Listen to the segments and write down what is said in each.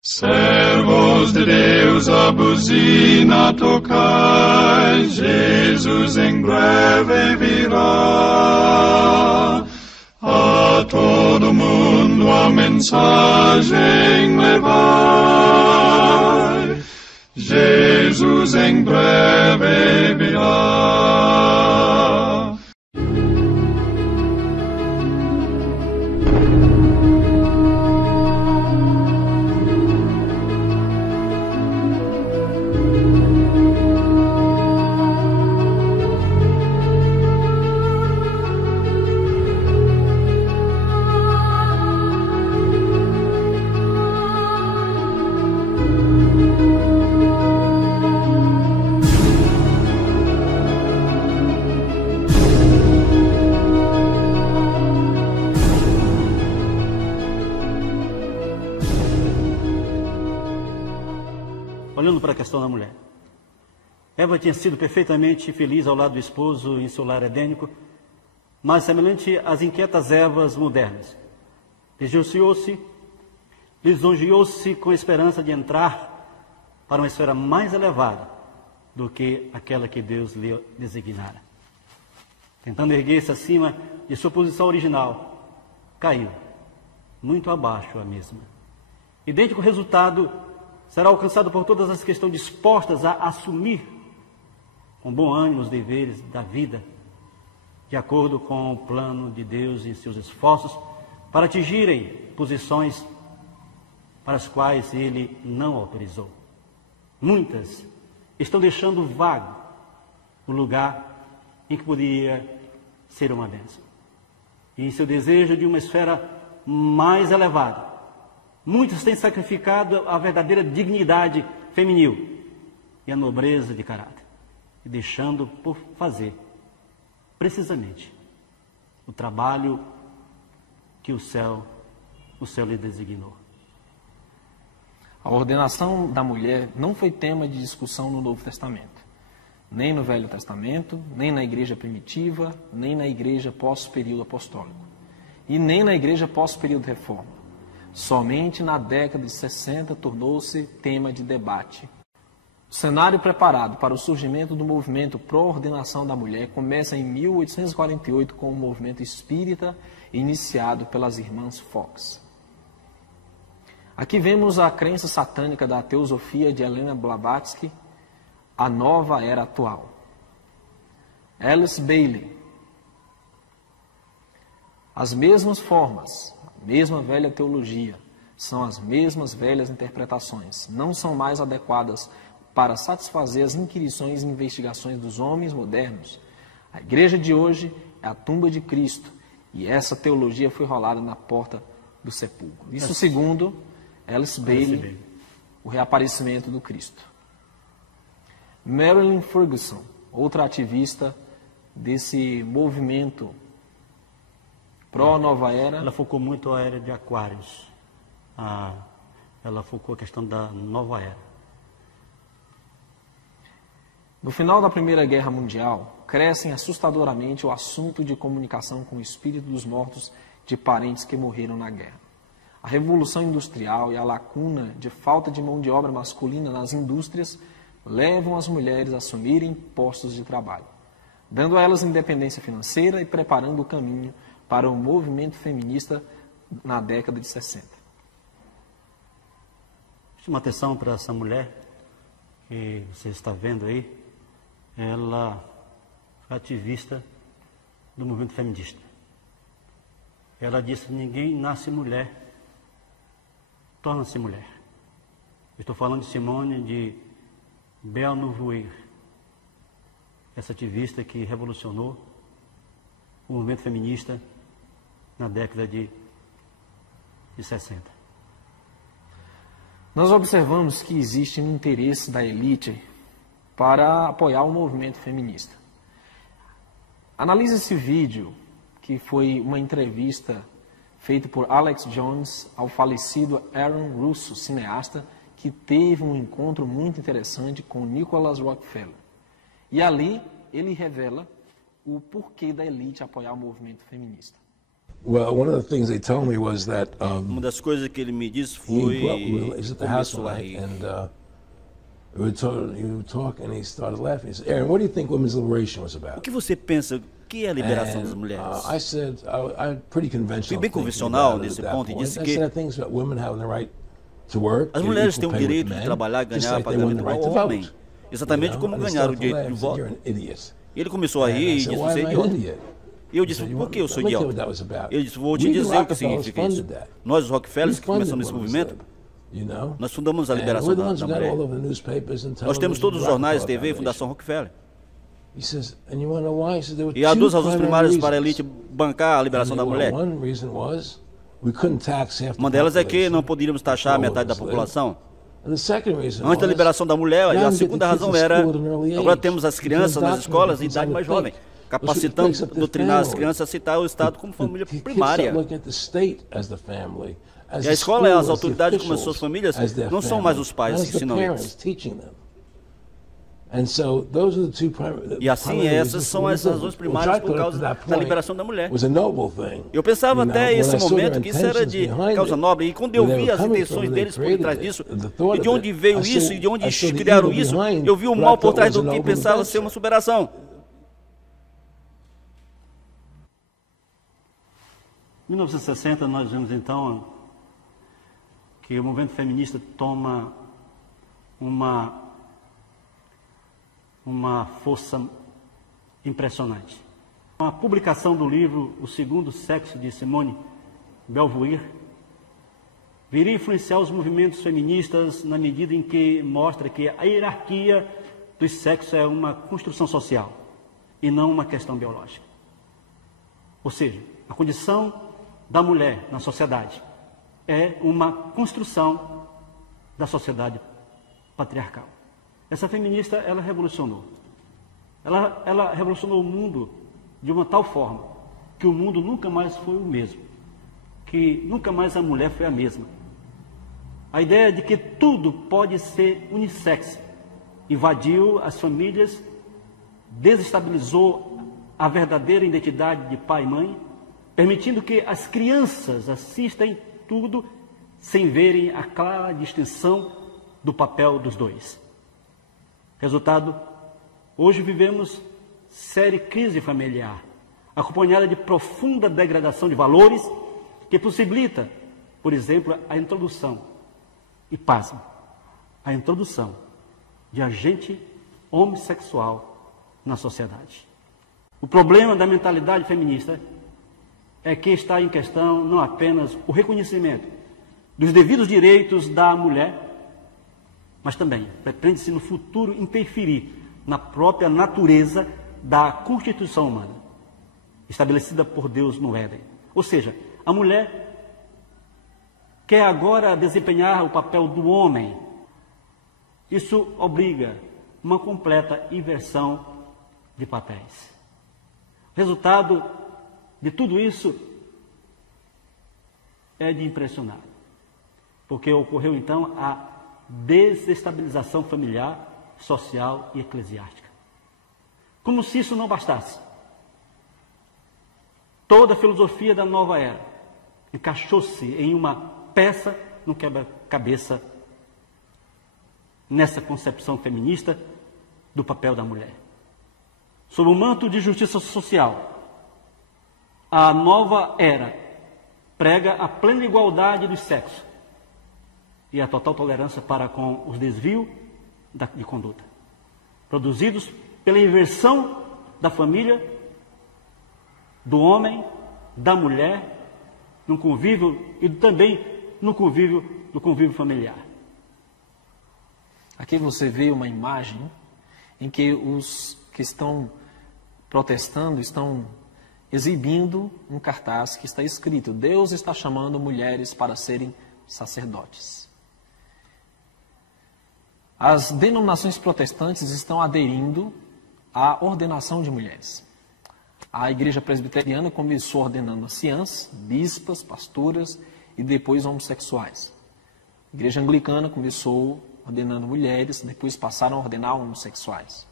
Servos de Deus, a buzina tocai, Jesus em breve virá. A todo mundo a mensagem levai, Jesus em breve virá. Olhando para a questão da mulher, Eva tinha sido perfeitamente feliz ao lado do esposo em seu lar edênico, mas semelhante às inquietas Evas modernas, lisonjeou-se com a esperança de entrar para uma esfera mais elevada do que aquela que Deus lhe designara. Tentando erguer-se acima de sua posição original, caiu muito abaixo a mesma. Idêntico resultado será alcançado por todas as que estão dispostas a assumir com bom ânimo os deveres da vida, de acordo com o plano de Deus e seus esforços para atingirem posições para as quais Ele não autorizou. Muitas estão deixando vago o lugar em que poderia ser uma bênção. E em seu desejo de uma esfera mais elevada, muitos têm sacrificado a verdadeira dignidade feminil e a nobreza de caráter, e deixando por fazer, precisamente, o trabalho que o céu lhe designou. A ordenação da mulher não foi tema de discussão no Novo Testamento, nem no Velho Testamento, nem na igreja primitiva, nem na igreja pós-período apostólico, e nem na igreja pós-período reforma. Somente na década de 60 tornou-se tema de debate. O cenário preparado para o surgimento do movimento pró-ordenação da mulher começa em 1848 com o movimento espírita iniciado pelas irmãs Fox. Aqui vemos a crença satânica da teosofia de Helena Blavatsky, a nova era atual. Alice Bailey. As mesmas formas, a mesma velha teologia, são as mesmas velhas interpretações, não são mais adequadas para satisfazer as inquirições e investigações dos homens modernos. A igreja de hoje é a tumba de Cristo, e essa teologia foi rolada na porta do sepulcro. Isso segundo Alice Bailey, o reaparecimento do Cristo. Marilyn Ferguson, outra ativista desse movimento pró-nova era. Ela focou muito a era de Aquários. Ela focou a questão da nova era. No final da Primeira Guerra Mundial, crescem assustadoramente o assunto de comunicação com o espírito dos mortos de parentes que morreram na guerra. A Revolução Industrial e a lacuna de falta de mão de obra masculina nas indústrias levam as mulheres a assumirem postos de trabalho, dando a elas independência financeira e preparando o caminho para o movimento feminista na década de 60. Chama atenção para essa mulher que você está vendo aí. Ela foi ativista do movimento feminista. Ela disse: ninguém nasce mulher, torna-se mulher. Eu estou falando de Simone de Beauvoir, essa ativista que revolucionou o movimento feminista na década de 60. Nós observamos que existe um interesse da elite para apoiar o movimento feminista. Analise esse vídeo, que foi uma entrevista feita por Alex Jones ao falecido Aaron Russo, cineasta, que teve um encontro muito interessante com Nicholas Rockefeller. E ali ele revela o porquê da elite apoiar o movimento feminista. Well, one of the things they told me was that Uma das coisas que ele me disse he foi, was at the house começou one a night, rir. and we were talking, and he started laughing. He said, "Aaron, what do you think women's liberation was O about?" que você pensa, o que é a liberação das And, mulheres? I said, I'm pretty conventional. Fui bem thinking convencional about it nesse at that ponto e point. disse I que said, I think it's about women having the right to work, as get mulheres equal têm o pay with direito de men, trabalhar, just ganhar like they won pagamento the right igual to ao homem. vote. Exatamente como And he ganhar o started to direito laugh. de He said, voto. "You're an idiot." E ele começou a And I rir e said, disse, "Why você é am I an idiota. idiot?" E eu He disse, said, por que eu sou "Let me tell you idiota? what that was about. Ele disse, vou te We, the dizer o que Rockefellers, significa isso. funded that. Nós, os We Rockefellers, que funded começamos esse women's movimento, lib, you know? nós fundamos a And liberação we're the da ones who got all mulher. over the newspapers and Nós temos television, todos os jornais, Rockefeller TV e Foundation. Fundação Rockefeller. He says, and you want to know why? He says, there were E há two duas razões primary primárias para a reasons. elite bancar a liberação da And mulher. one reason was we couldn't tax half the Uma delas é que population não poderíamos taxar a before metade da women's lib. população. And the second reason Antes da was, liberação da mulher, now a you get the segunda kids razão in era, school at an early agora age. temos as You can crianças nas escolas indoctrinate em idade them mais to jovem, think. capacitando, It breaks up the doutrinar as family. crianças a citar o Estado como família The kids primária. start looking at the state as the family, as E a the escola, school, as as the autoridades como as officials, suas famílias, as their não são family, mais os pais as que the ensinam parents eles. teaching them. And so those are the two E assim, essas são as razões primárias por causa da liberação da mulher. Was a noble thing. Eu pensava You know, até when esse I saw momento their que isso era intentions de behind causa it, nobre. E quando eu where they vi were as coming intenções from, deles por they detrás created disso, it, the thought e de of onde it, veio I isso, saw- e de onde I saw the criaram evil isso, behind eu vi o what I mal por thought trás was do a que noble pensava ser venture. uma superação. Em 1960, nós vimos então que o movimento feminista toma uma força impressionante. A publicação do livro O Segundo Sexo, de Simone Beauvoir, viria a influenciar os movimentos feministas na medida em que mostra que a hierarquia dos sexos é uma construção social e não uma questão biológica. Ou seja, a condição da mulher na sociedade é uma construção da sociedade patriarcal. Essa feminista, ela revolucionou. Ela revolucionou o mundo de uma tal forma que o mundo nunca mais foi o mesmo, que nunca mais a mulher foi a mesma. A ideia de que tudo pode ser unissex invadiu as famílias, desestabilizou a verdadeira identidade de pai e mãe, permitindo que as crianças assistem tudo sem verem a clara distinção do papel dos dois. Resultado, hoje vivemos séria crise familiar, acompanhada de profunda degradação de valores que possibilita, por exemplo, a introdução, e pasme, a introdução de agente homossexual na sociedade. O problema da mentalidade feminista é que está em questão não apenas o reconhecimento dos devidos direitos da mulher, mas também pretende-se no futuro interferir na própria natureza da Constituição humana, estabelecida por Deus no Éden. Ou seja, a mulher quer agora desempenhar o papel do homem. Isso obriga uma completa inversão de papéis. Resultado de tudo isso é de impressionar, porque ocorreu então a desestabilização familiar, social e eclesiástica. Como se isso não bastasse, toda a filosofia da nova era encaixou-se em uma peça no quebra-cabeça nessa concepção feminista do papel da mulher. Sob o manto de justiça social, a nova era prega a plena igualdade dos sexos e a total tolerância para com os desvios de conduta, produzidos pela inversão da família, do homem, da mulher, no convívio e também no convívio familiar. Aqui você vê uma imagem em que os que estão protestando estão exibindo um cartaz que está escrito: Deus está chamando mulheres para serem sacerdotes. As denominações protestantes estão aderindo à ordenação de mulheres. A igreja presbiteriana começou ordenando anciãs, bispas, pastoras e depois homossexuais. A igreja anglicana começou ordenando mulheres, depois passaram a ordenar homossexuais.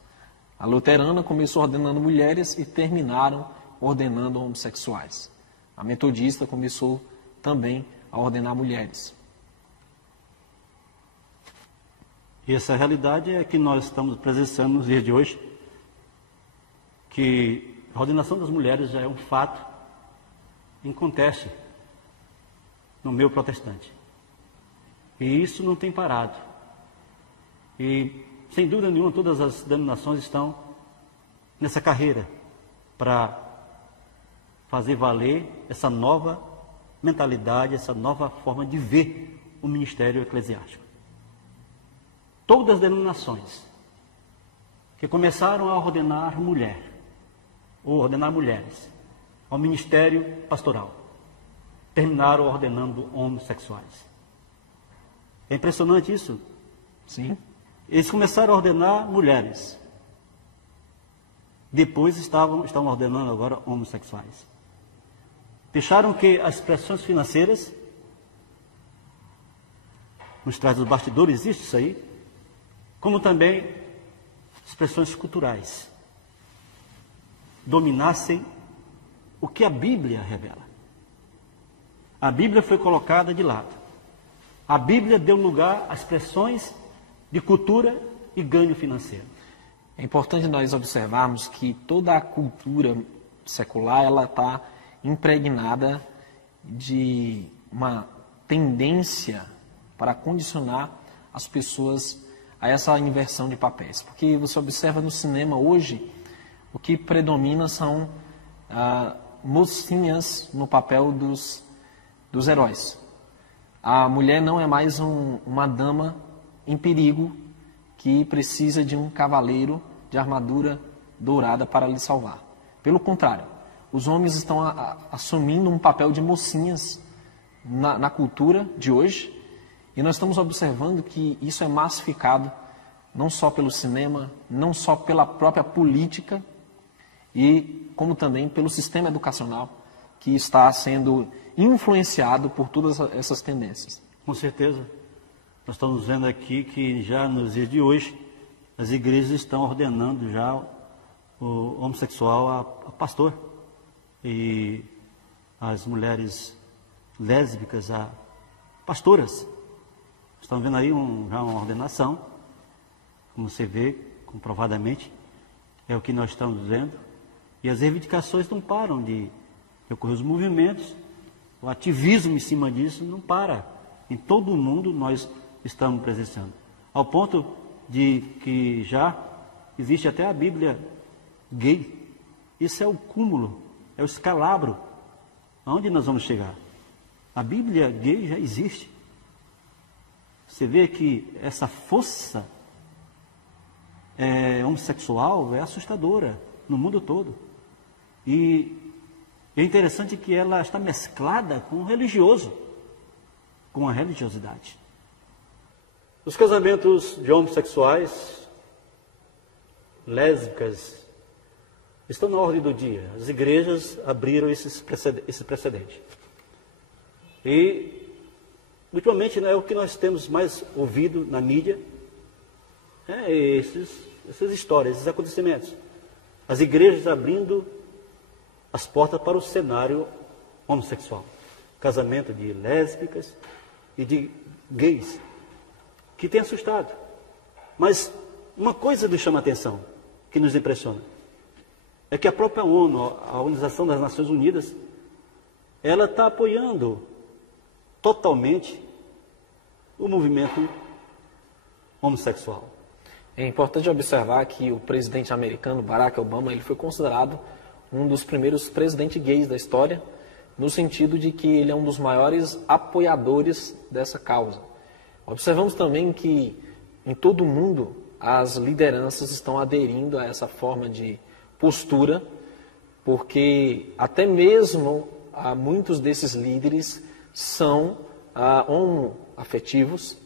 A luterana começou ordenando mulheres e terminaram ordenando homossexuais. A metodista começou também a ordenar mulheres. E essa realidade é que nós estamos presenciando nos dias de hoje, que a ordenação das mulheres já é um fato inconteste no meio protestante. E isso não tem parado. E, sem dúvida nenhuma, todas as denominações estão nessa carreira para fazer valer essa nova mentalidade, essa nova forma de ver o ministério eclesiástico. Todas as denominações que começaram a ordenar mulher, ou ordenar mulheres, ao ministério pastoral, terminaram ordenando homossexuais. É impressionante isso. Sim. Eles começaram a ordenar mulheres. Depois estão ordenando agora homossexuais. Deixaram que as pressões financeiras, nos traz dos bastidores, existe isso aí, como também as pressões culturais, dominassem o que a Bíblia revela. A Bíblia foi colocada de lado. A Bíblia deu lugar às pressões de cultura e ganho financeiro. É importante nós observarmos que toda a cultura secular ela está impregnada de uma tendência para condicionar as pessoas a essa inversão de papéis. Porque você observa no cinema hoje, o que predomina são mocinhas no papel dos heróis. A mulher não é mais uma dama em perigo que precisa de um cavaleiro de armadura dourada para lhe salvar. Pelo contrário, os homens estão assumindo um papel de mocinhas na cultura de hoje, e nós estamos observando que isso é massificado não só pelo cinema, não só pela própria política, e como também pelo sistema educacional, que está sendo influenciado por todas essas tendências. Com certeza. Nós estamos vendo aqui que já nos dias de hoje, as igrejas estão ordenando já o homossexual a pastor. E as mulheres lésbicas a pastoras. Estão vendo aí já uma ordenação, como você vê, comprovadamente, é o que nós estamos vendo. E as reivindicações não param de ocorrer, os movimentos, o ativismo em cima disso não para. Em todo o mundo nós estamos presenciando. Ao ponto de que já existe até a Bíblia gay. Isso é o cúmulo, é o escalabro. Aonde nós vamos chegar? A Bíblia gay já existe. Você vê que essa força homossexual é assustadora no mundo todo. E é interessante que ela está mesclada com o religioso, com a religiosidade. Os casamentos de homossexuais, lésbicas, estão na ordem do dia. As igrejas abriram esse precedente. E, ultimamente, é o que nós temos mais ouvido na mídia, essas histórias, esses acontecimentos. As igrejas abrindo as portas para o cenário homossexual. Casamento de lésbicas e de gays, que tem assustado. Mas uma coisa nos chama a atenção, que nos impressiona, é que a própria ONU, a Organização das Nações Unidas, ela está apoiando totalmente o movimento homossexual. É importante observar que o presidente americano, Barack Obama, ele foi considerado um dos primeiros presidentes gays da história, no sentido de que ele é um dos maiores apoiadores dessa causa. Observamos também que em todo o mundo as lideranças estão aderindo a essa forma de postura, porque até mesmo muitos desses líderes são homoafetivos,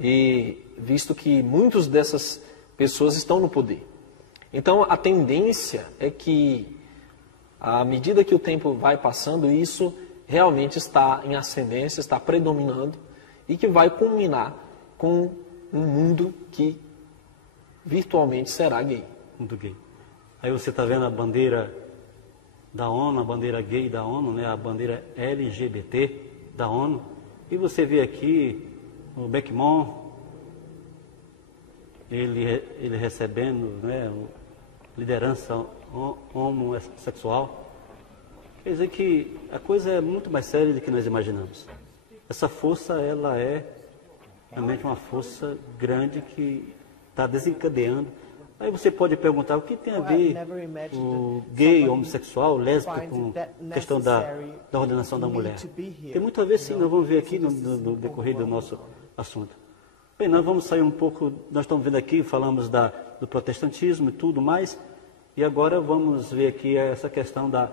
e visto que muitas dessas pessoas estão no poder. Então a tendência é que, à medida que o tempo vai passando, isso realmente está em ascendência, está predominando, e que vai culminar com um mundo que virtualmente será gay. Mundo gay. Aí você está vendo a bandeira da ONU, a bandeira gay da ONU, né, a bandeira LGBT da ONU, e você vê aqui o Beckman, ele recebendo, né, liderança homossexual. Quer dizer que a coisa é muito mais séria do que nós imaginamos. Essa força, ela é realmente uma força grande que está desencadeando. Aí você pode perguntar o que tem a ver o gay, homossexual, lésbico com a questão da ordenação da mulher. Tem muito a ver, sim, nós vamos ver aqui no decorrer do nosso assunto. Bem, nós vamos sair um pouco, nós estamos vendo aqui, falamos do protestantismo e tudo mais, e agora vamos ver aqui essa questão da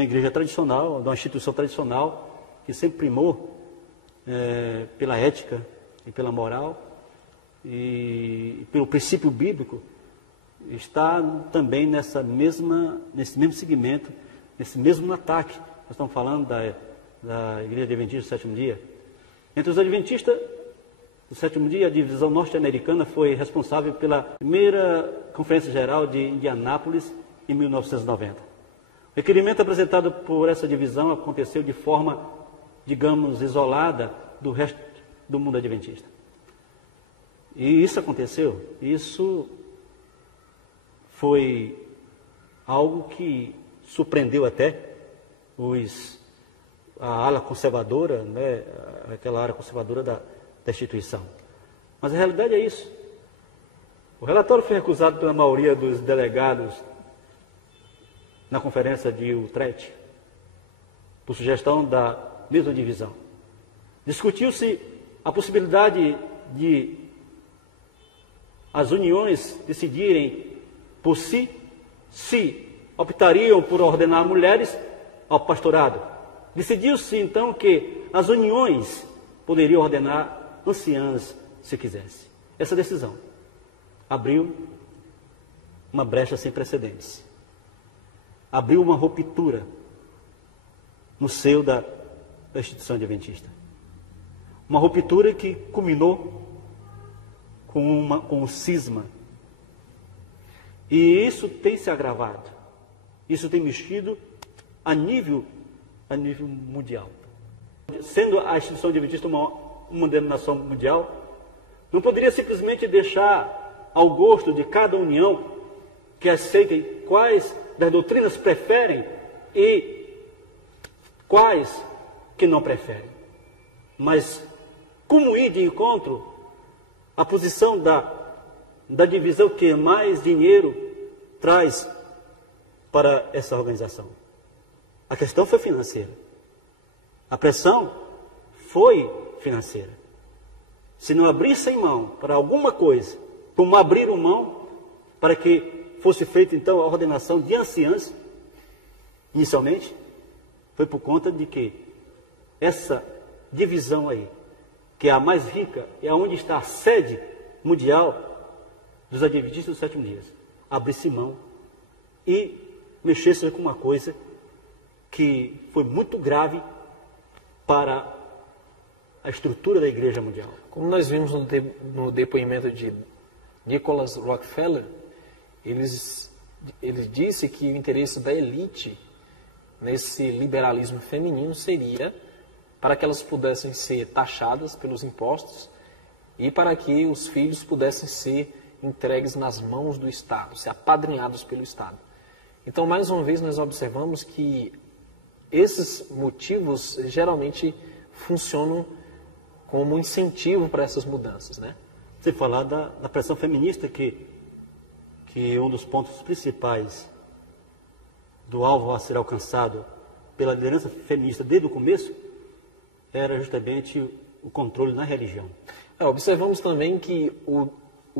igreja tradicional, da instituição tradicional, que sempre primou pela ética e pela moral e pelo princípio bíblico, está também nesse mesmo segmento, nesse mesmo ataque. Nós estamos falando da Igreja Adventista do Sétimo Dia. Entre os Adventistas do Sétimo Dia, a divisão norte-americana foi responsável pela primeira Conferência Geral de Indianápolis em 1990. O requerimento apresentado por essa divisão aconteceu de forma, digamos, isolada do resto do mundo adventista. E isso aconteceu, isso foi algo que surpreendeu até a ala conservadora, né, aquela área conservadora da instituição. Mas a realidade é isso. O relatório foi recusado pela maioria dos delegados na conferência de Utrecht, por sugestão da mesma divisão. Discutiu-se a possibilidade de as uniões decidirem por si, se optariam por ordenar mulheres ao pastorado. Decidiu-se então que as uniões poderiam ordenar anciãs se quisesse. Essa decisão abriu uma brecha sem precedentes. Abriu uma ruptura no seio da instituição adventista. Uma ruptura que culminou com um cisma. E isso tem se agravado. Isso tem mexido a nível mundial. Sendo a instituição adventista uma denominação mundial, não poderia simplesmente deixar ao gosto de cada união que aceitem quais das doutrinas preferem e quais que não preferem. Mas como ir de encontro à posição da divisão que mais dinheiro traz para essa organização? A questão foi financeira. A pressão foi financeira. Se não abrissem mão para alguma coisa, como abriram mão para que fosse feita então a ordenação de anciãs, inicialmente, foi por conta de que essa divisão aí, que é a mais rica, é onde está a sede mundial dos adventistas dos sétimos dias, abrisse mão e mexesse com uma coisa que foi muito grave para a estrutura da Igreja Mundial. Como nós vimos no depoimento de Nicholas Rockefeller, ele disse que o interesse da elite nesse liberalismo feminino seria para que elas pudessem ser taxadas pelos impostos e para que os filhos pudessem ser entregues nas mãos do Estado, ser apadrinhados pelo Estado. Então, mais uma vez, nós observamos que esses motivos geralmente funcionam como incentivo para essas mudanças, né? Você falar da pressão feminista, que um dos pontos principais do alvo a ser alcançado pela liderança feminista desde o começo era justamente o controle na religião. Observamos também que o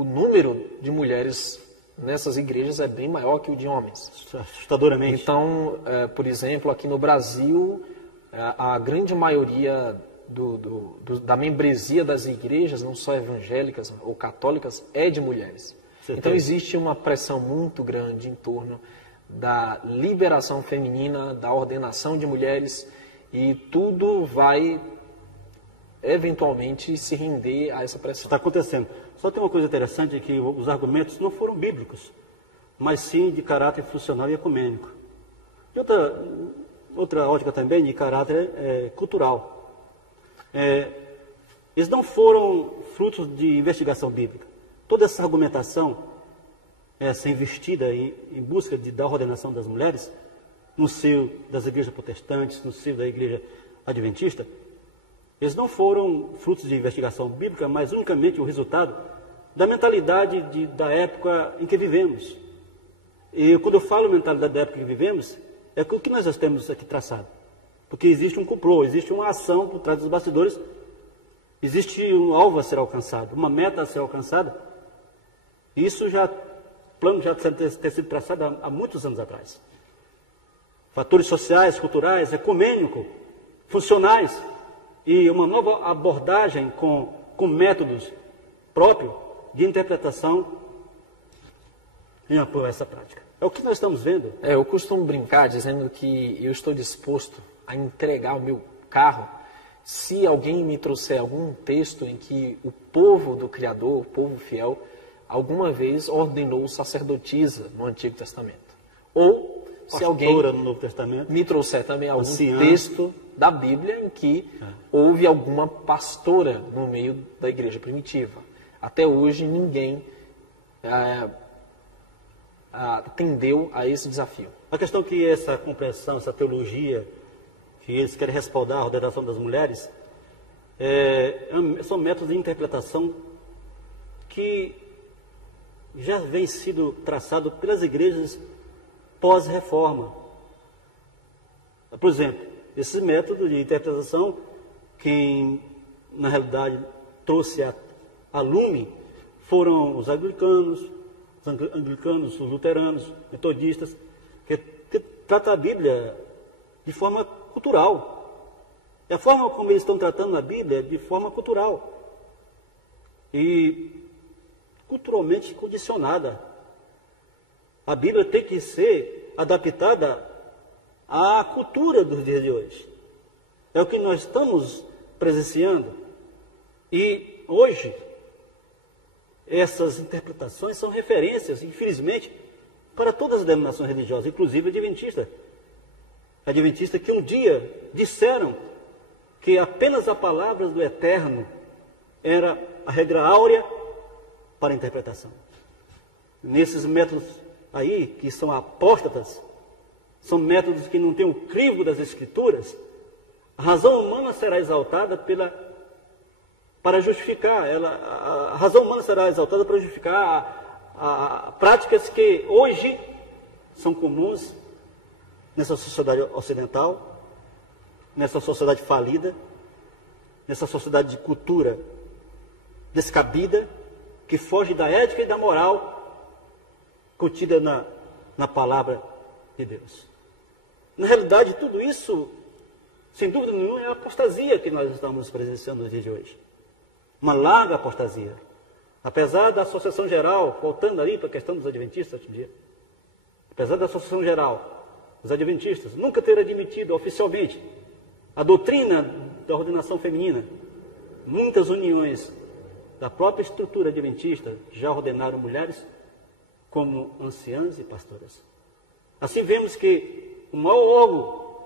número de mulheres nessas igrejas é bem maior que o de homens. Assustadoramente. Então, por exemplo, aqui no Brasil, a grande maioria da membresia das igrejas, não só evangélicas ou católicas, é de mulheres. Certeza. Então existe uma pressão muito grande em torno da liberação feminina, da ordenação de mulheres, e tudo vai eventualmente se render a essa pressão. Está acontecendo. Só tem uma coisa interessante, que os argumentos não foram bíblicos, mas sim de caráter funcional e ecumênico. E outra ótica também de caráter cultural. Eles não foram frutos de investigação bíblica. Toda essa argumentação, essa investida em busca da ordenação das mulheres, no seio das igrejas protestantes, no seio da igreja adventista, eles não foram frutos de investigação bíblica, mas unicamente o resultado da mentalidade da época em que vivemos. E quando eu falo mentalidade da época em que vivemos, é o que nós já temos aqui traçado. Porque existe um complô, existe uma ação por trás dos bastidores, existe um alvo a ser alcançado, uma meta a ser alcançada. Isso plano já ter sido traçado há muitos anos atrás. Fatores sociais, culturais, ecumênicos, funcionais e uma nova abordagem com métodos próprios de interpretação em apoio a essa prática. É o que nós estamos vendo. Eu costumo brincar dizendo que eu estou disposto a entregar o meu carro se alguém me trouxer algum texto em que o povo do Criador, o povo fiel, alguma vez ordenou sacerdotisa no Antigo Testamento. Ou se alguém no Novo Testamento me trouxer também algum texto da Bíblia em que houve alguma pastora no meio da igreja primitiva. Até hoje ninguém atendeu a esse desafio. A questão que essa compreensão, essa teologia, que eles querem respaldar a ordenação das mulheres, são métodos de interpretação que já vem sido traçado pelas igrejas pós-reforma. Por exemplo, esse método de interpretação, quem na realidade trouxe a lume foram os anglicanos, os luteranos, metodistas, que tratam a Bíblia de forma cultural. E a forma como eles estão tratando a Bíblia é de forma cultural. E culturalmente condicionada. A Bíblia tem que ser adaptada à cultura dos dias de hoje. É o que nós estamos presenciando. E hoje, essas interpretações são referências, infelizmente, para todas as denominações religiosas, inclusive a adventista. A adventista que um dia disseram que apenas a palavra do Eterno era a regra áurea para a interpretação. Nesses métodos aí, que são apóstatas, são métodos que não têm o crivo das Escrituras, a razão humana será exaltada para justificar, a razão humana será exaltada para justificar práticas que hoje são comuns nessa sociedade ocidental, nessa sociedade falida, nessa sociedade de cultura descabida, que foge da ética e da moral contida na palavra de Deus. Na realidade, tudo isso, sem dúvida nenhuma, é a apostasia que nós estamos presenciando nos dias de hoje. Uma larga apostasia. Apesar da Associação Geral, voltando ali para a questão dos adventistas hoje em dia, apesar da Associação Geral, os adventistas nunca ter admitido oficialmente a doutrina da ordenação feminina, muitas uniões da própria estrutura adventista já ordenaram mulheres como anciãs e pastoras. Assim vemos que o maior órgão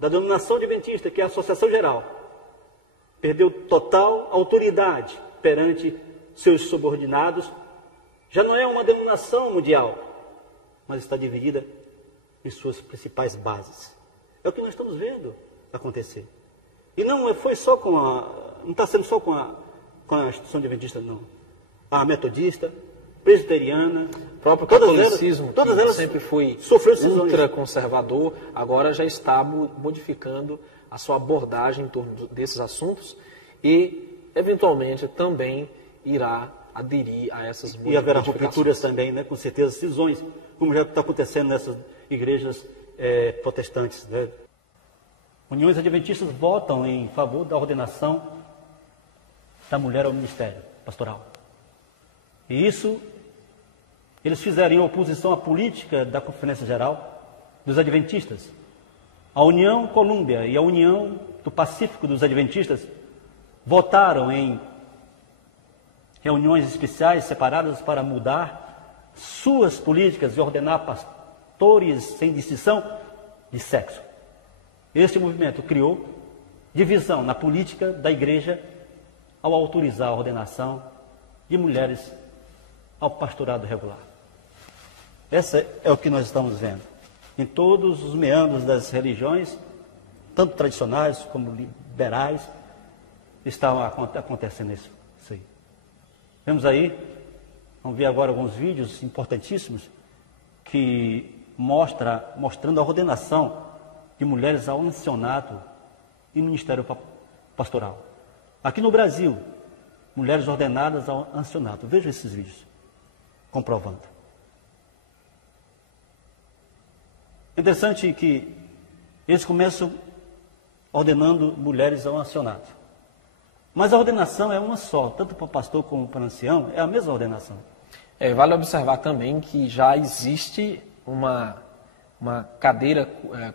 da denominação adventista, que é a Associação Geral, perdeu total autoridade perante seus subordinados. Já não é uma denominação mundial, mas está dividida em suas principais bases. É o que nós estamos vendo acontecer. E não foi só não está sendo só com a instituição adventista, não. A metodista, presbiteriana, o próprio catolicismo, todas elas sempre foi ultraconservador, agora já está modificando a sua abordagem em torno desses assuntos e, eventualmente, também irá aderir a essas modificações. E haverá rupturas também, né, com certeza, cisões, como já está acontecendo nessas igrejas protestantes. Né? Uniões adventistas votam em favor da ordenação da mulher ao ministério pastoral. E isso eles fizeram em oposição à política da Conferência Geral dos Adventistas. A União Colúmbia e a União do Pacífico dos Adventistas votaram em reuniões especiais separadas para mudar suas políticas e ordenar pastores sem distinção de sexo. Este movimento criou divisão na política da igreja ao autorizar a ordenação de mulheres ao pastorado regular. Essa é o que nós estamos vendo em todos os meandros das religiões, tanto tradicionais como liberais, está acontecendo isso aí. Vemos aí, vamos ver agora alguns vídeos importantíssimos que mostrando a ordenação de mulheres ao ancianato e ministério pastoral. Aqui no Brasil, mulheres ordenadas ao ancianato. Veja esses vídeos, comprovando. É interessante que eles começam ordenando mulheres ao ancianato. Mas a ordenação é uma só, tanto para o pastor como para o ancião, é a mesma ordenação. Vale observar também que já existe uma cadeira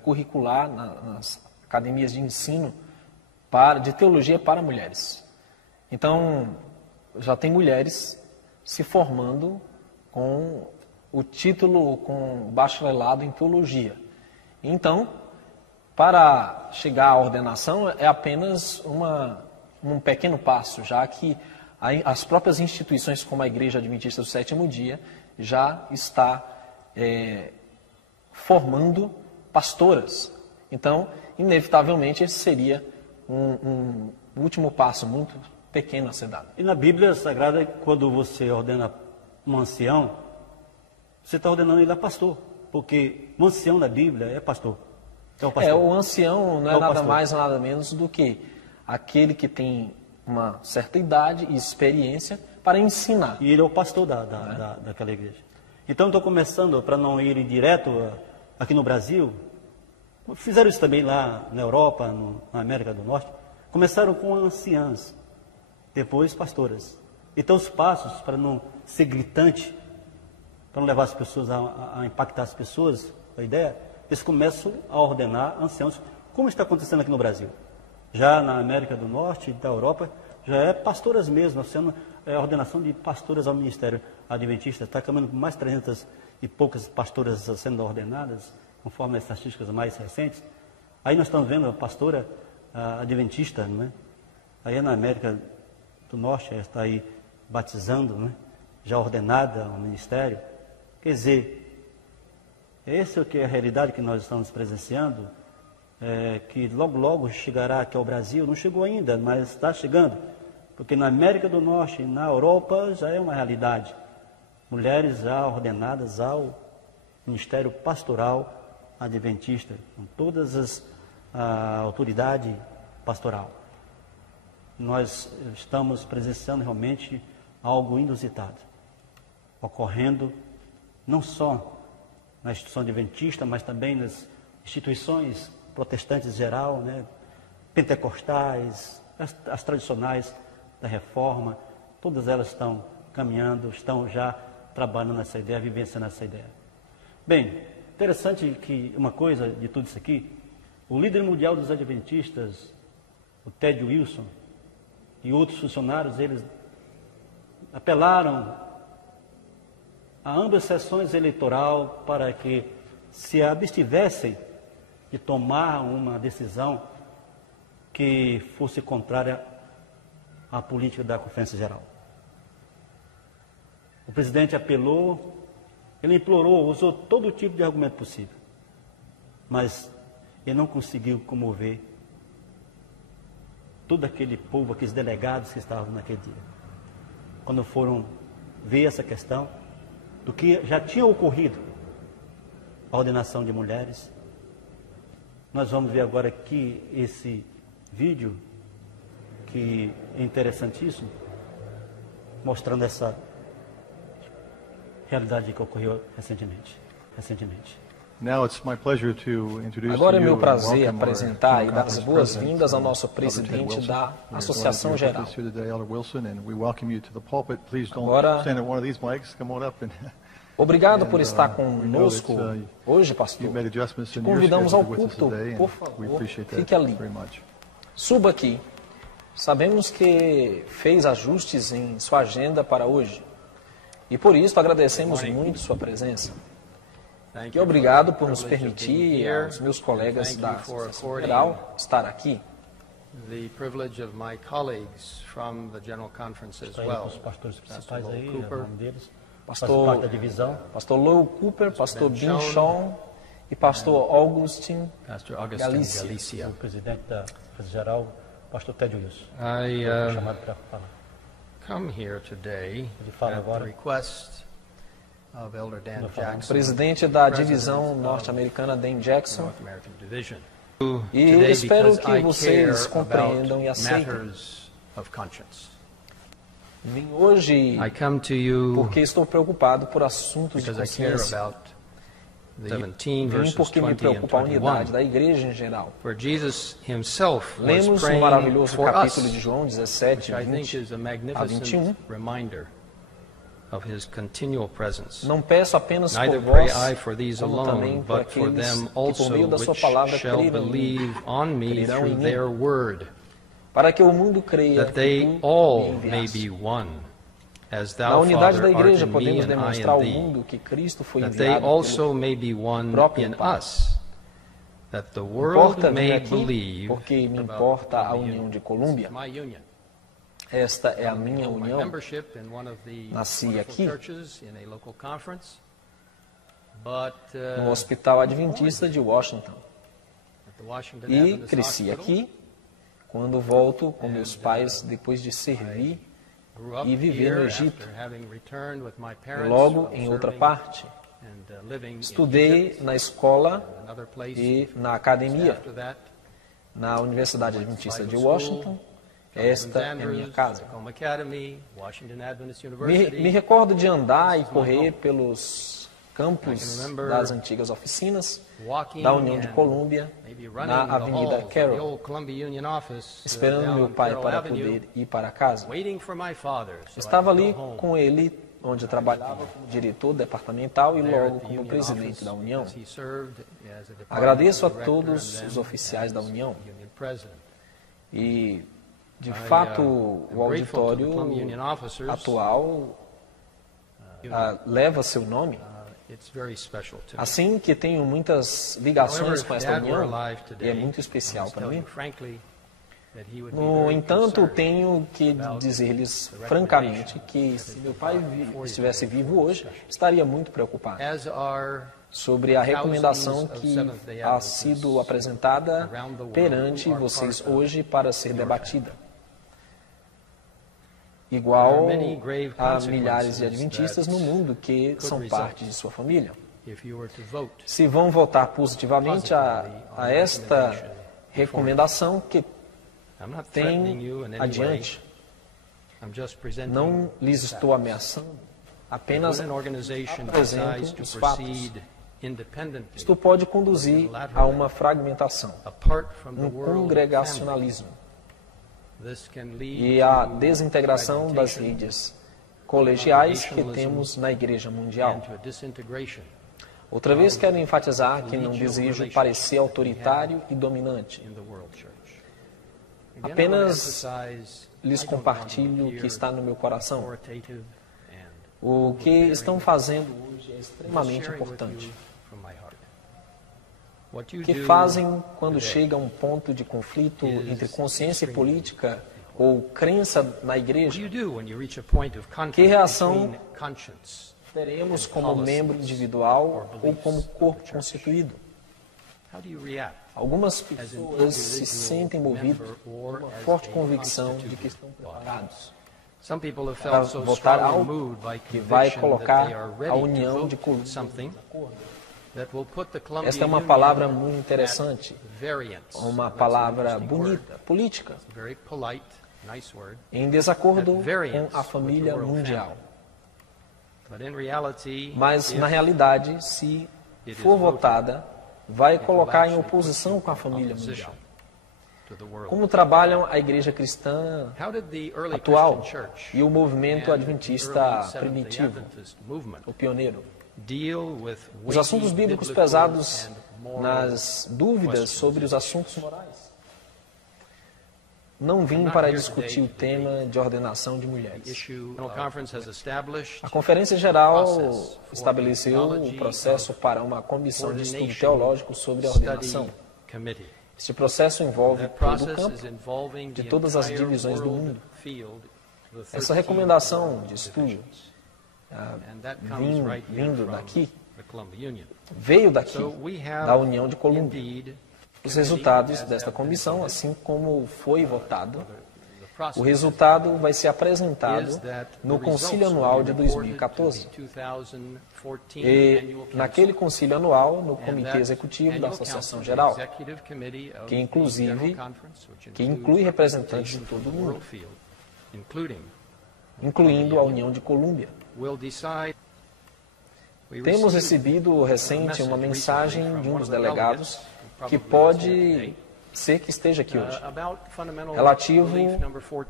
curricular nas academias de ensino de teologia para mulheres. Então, já tem mulheres se formando com o título, com bacharelado em teologia. Então, para chegar à ordenação é apenas um pequeno passo, já que as próprias instituições como a Igreja Adventista do Sétimo Dia já está formando pastoras. Então, inevitavelmente, esse seria um último passo muito pequeno a ser dado. E na Bíblia Sagrada, quando você ordena um ancião, você está ordenando ele a pastor, porque um ancião na Bíblia é pastor. É o pastor. O ancião não é nada mais, nada menos do que aquele que tem uma certa idade e experiência para ensinar. E ele é o pastor daquela igreja. Então, estou começando, para não ir direto aqui no Brasil, fizeram isso também lá na Europa, na América do Norte, começaram com anciãs, depois pastoras. Então, os passos, para não ser gritante, para não levar as pessoas a impactar as pessoas, a ideia, eles começam a ordenar anciãos, como está acontecendo aqui no Brasil. Já na América do Norte e da Europa, já é pastoras mesmo, sendo a ordenação de pastoras ao ministério adventista. Está caminhando com mais 300 e poucas pastoras sendo ordenadas, conforme as estatísticas mais recentes. Aí nós estamos vendo a pastora adventista, não é? Aí na América do Norte, ela está aí batizando, não é? Já ordenada ao ministério. Quer dizer, essa é a realidade que nós estamos presenciando, que logo, logo chegará aqui ao Brasil. Não chegou ainda, mas está chegando. Porque na América do Norte e na Europa já é uma realidade. Mulheres já ordenadas ao ministério pastoral adventista, com todas a autoridade pastoral. Nós estamos presenciando realmente algo inusitado, ocorrendo não só na instituição adventista, mas também nas instituições protestantes em geral, né? Pentecostais, as tradicionais da Reforma, todas elas estão caminhando, estão já trabalhando nessa ideia, vivenciando essa ideia. Bem, interessante que uma coisa de tudo isso aqui, o líder mundial dos adventistas, o Ted Wilson, e outros funcionários, eles apelaram a ambas sessões eleitorais para que se abstivessem de tomar uma decisão que fosse contrária à política da Conferência Geral. O presidente apelou, ele implorou, usou todo tipo de argumento possível, mas ele não conseguiu comover todo aquele povo, aqueles delegados que estavam naquele dia. Quando foram ver essa questão do que já tinha ocorrido, a ordenação de mulheres, nós vamos ver agora aqui esse vídeo, que é interessantíssimo, mostrando essa realidade que ocorreu recentemente. Agora é meu prazer apresentar e dar as boas-vindas ao nosso presidente da Associação Geral. Agora, obrigado por estar conosco hoje, pastor. Te convidamos ao culto, por favor, fique ali. Suba aqui. Sabemos que fez ajustes em sua agenda para hoje e por isso agradecemos muito sua presença. Que obrigado por nos permitir, aos meus colegas da Associação Federal, estar aqui. The privilege of my colleagues from the General Conference as well. Os pastores principais aí, Cooper, o nome deles. Pastor, da divisão. Pastor Lowell Cooper, Pastor Ben Shawn e Pastor Augustin Pastor Augustin Galicia. O presidente geral, pastor Ted Wilson. I Foi chamado para falar. come here today Ele fala at the agora. request of Elder Dan Não fala. Jackson, Presidente da divisão norte-americana Dan Jackson. North American Division. E Today espero because que I vocês care compreendam e about aceitem. matters of conscience. Vim hoje I come to you porque estou preocupado por assuntos de because I care consciência. about E 17 vim verses porque me 20 and preocupa a unidade 21, da igreja em geral. where Jesus himself was Lemos o praying maravilhoso for capítulo us, de João which 17, I think 20 is a a 21. magnificent reminder of his continual presence. Não peço apenas por Neither pray vós, I for these como alone, também por but for aqueles them que por also meio da sua which palavra shall creram em mim, believe on me crerão through em mim, their word, para que o mundo creia that que they tu all me may enviaste. be one, as Na thou, unidade da Father, art igreja in me podemos and I demonstrar in ao thee, mundo que Cristo foi that they enviado also pelo may be one próprio in Pai. us, that the world Importa vir may aqui believe porque me about importa a Columbia união de Union. Colômbia. My union. Esta é a minha My união. membership in one of the Nasci wonderful aqui. churches in a local conference, but No Hospital Adventista de Washington. at the Washington E Adventist cresci Hospital, aqui. Quando volto com meus pais depois de servir, grew up e viver no here Egito. after having returned with my parents logo from em outra serving parte, and, living in estudei Egypt, na escola another place e na academia, after that. na Universidade Adventista de Bible Washington. School, Esta John é minha Andrews, casa. Tacoma Academy, Washington Adventist Me University. recordo de andar e correr pelos campos I can remember das antigas oficinas walking da União de and Colômbia, maybe running na the Avenida halls of the Carroll, old Columbia Union office, esperando down meu on pai Carroll para Avenue, poder ir para casa. waiting for my father, so I Estava could ali go home. com ele, onde eu trabalhava como diretor departamental e There at logo the como Union presidente office, da União. as he served as a department Agradeço a director todos and os then oficiais da as União. Union president. E, de I, fato, am o grateful to the auditório Columbia Union officers. atual leva seu nome. It's very special to me. Assim que tenho muitas However, ligações if com esta Dad were união, alive e today, é muito I especial must para tell mim. you frankly that he would be No very entanto, concerned tenho que dizer-lhes francamente que se meu pai estivesse vivo hoje, estaria muito preocupado as are sobre a recomendação que ha sido apresentada perante vocês hoje para ser debatida. Igual a milhares de adventistas no mundo que são parte de sua família. if you were to vote. Se vão votar positivamente a esta recomendação que I'm not threatening tem you in any way. adiante, I'm just presenting não lhes estou ameaçando, apenas when an organization apresento decides to os fatos. proceed independently, isto pode conduzir a uma fragmentação, apart from the world family, congregacionalismo this can lead e a to desintegração das fragmentation redes colegiais que temos na Igreja and Mundial. to a disintegration. Outra vez quero enfatizar que não desejo parecer autoritário e dominante. In the world church. Again, I want to Apenas emphasize, lhes I don't compartilho want o to que está no meu coração. authoritative and O que estão fazendo hoje é just extremamente sharing with importante. you from my heart. What O you que do fazem quando today chega a um ponto de conflito is entre consciência extremely política ou crença na What do igreja? you do when you reach a point of conflict Que reação between conscience? Teremos como membro individual ou como corpo constituído. How do you react? Algumas As an pessoas se individual sentem movidas member por or uma as forte a convicção de constituted que estão preparados Some people have para felt so votar strongly algo moved by que vai conviction that colocar they are a ready to união de vote Colômbia. something that will put the Columbia Esta é uma Union palavra muito interessante, at variance. uma That's an palavra interesting bonita, word. política, Very polite, nice word. em desacordo At variance com a família with the world mundial. family. But in reality, Mas, if na realidade, se for votada, vai colocar em oposição com a família mundial. to the world. Como trabalham a igreja cristã How did the early atual Christian church e o movimento and adventista the early Seventh-day primitivo, Adventist movement o pioneiro? deal with Os assuntos weighty bíblicos biblical pesados and moral nas dúvidas questions sobre os assuntos morais. não vim para discutir o tema de ordenação de mulheres. A Conferência Geral estabeleceu o processo para uma comissão de estudo teológico sobre a ordenação. Este processo envolve todo o campo de todas as divisões do mundo. Essa recomendação de estudo vindo daqui, veio daqui, da União de Colômbia. Os resultados desta comissão, assim como foi votado, o resultado vai ser apresentado no Concílio Anual de 2014. E naquele Concílio Anual, no Comitê Executivo da Associação Geral, que inclui representantes de todo o mundo, incluindo a União de Colômbia. Temos recebido recente uma mensagem de um dos delegados que pode ser que esteja aqui hoje, relativo